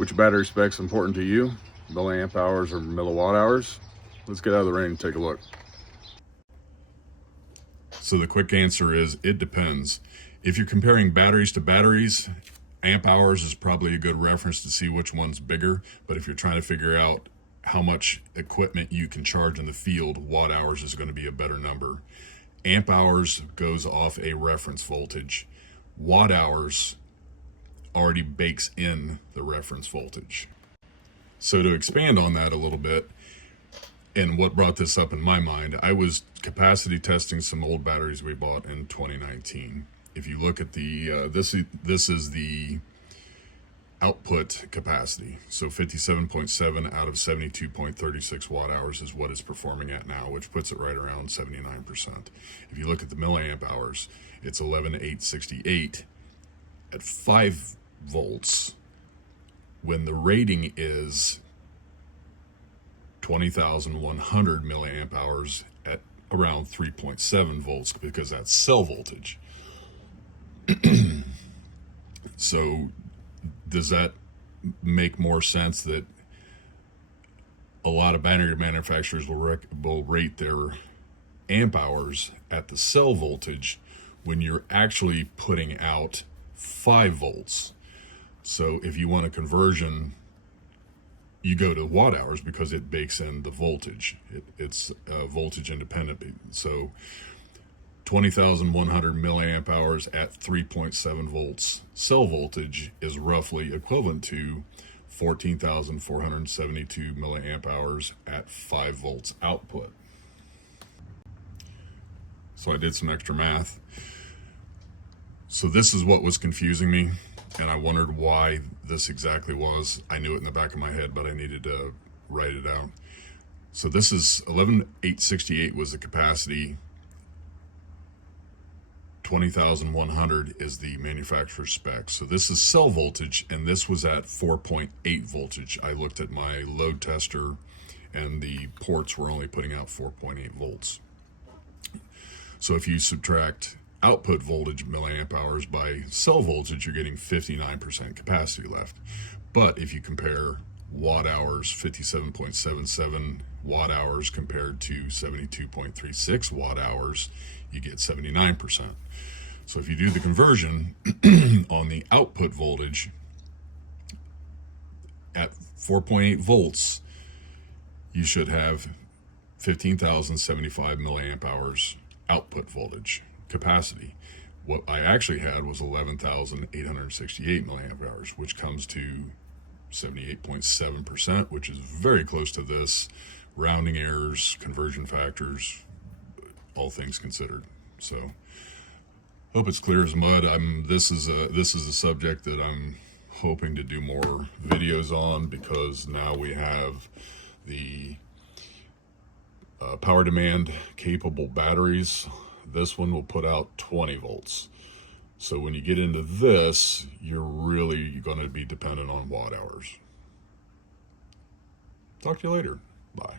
Which battery spec's important to you? Milliamp hours or milliwatt hours? Let's get out of the rain and take a look. So the quick answer is it depends. If you're comparing batteries to batteries, amp hours is probably a good reference to see which one's bigger. But if you're trying to figure out how much equipment you can charge in the field, watt hours is going to be a better number. Amp hours goes off a reference voltage. Watt hours already bakes in the reference voltage. So to expand on that a little bit, and what brought this up in my mind, I was capacity testing some old batteries we bought in 2019. If you look at the, this is the output capacity. So 57.7 out of 72.36 watt hours is what it's performing at now, which puts it right around 79%. If you look at the milliamp hours, it's 11,868 at 5 volts when the rating is 20,100 milliamp hours at around 3.7 volts, because that's cell voltage. So does that make more sense that a lot of battery manufacturers will rate their amp hours at the cell voltage when you're actually putting out 5 volts? So if you want a conversion, you go to watt hours because it bakes in the voltage. It's voltage independent. So 20,100 milliamp hours at 3.7 volts cell voltage is roughly equivalent to 14,472 milliamp hours at 5 volts output. So I did some extra math. So this is what was confusing me, and I wondered why this exactly was. I knew it in the back of my head, but I needed to write it out. So this is 11,868 was the capacity. 20,100 is the manufacturer's spec. So this is cell voltage, and this was at 4.8 voltage. I looked at my load tester, and the ports were only putting out 4.8 volts. So if you subtract output voltage milliamp hours by cell voltage, you're getting 59% capacity left. But if you compare watt hours, 57.77 watt hours compared to 72.36 watt hours, you get 79%. So if you do the conversion on the output voltage at 4.8 volts, you should have 15,075 milliamp hours output voltage capacity. What I actually had was 11,868 milliamp hours, which comes to 78.7%, which is very close to this. Rounding errors, conversion factors, all things considered. So hope it's clear as mud. This is a subject that I'm hoping to do more videos on, because now we have the power demand capable batteries. This one will put out 20 volts. So when you get into this, you're really going to be dependent on watt hours. Talk to you later. Bye.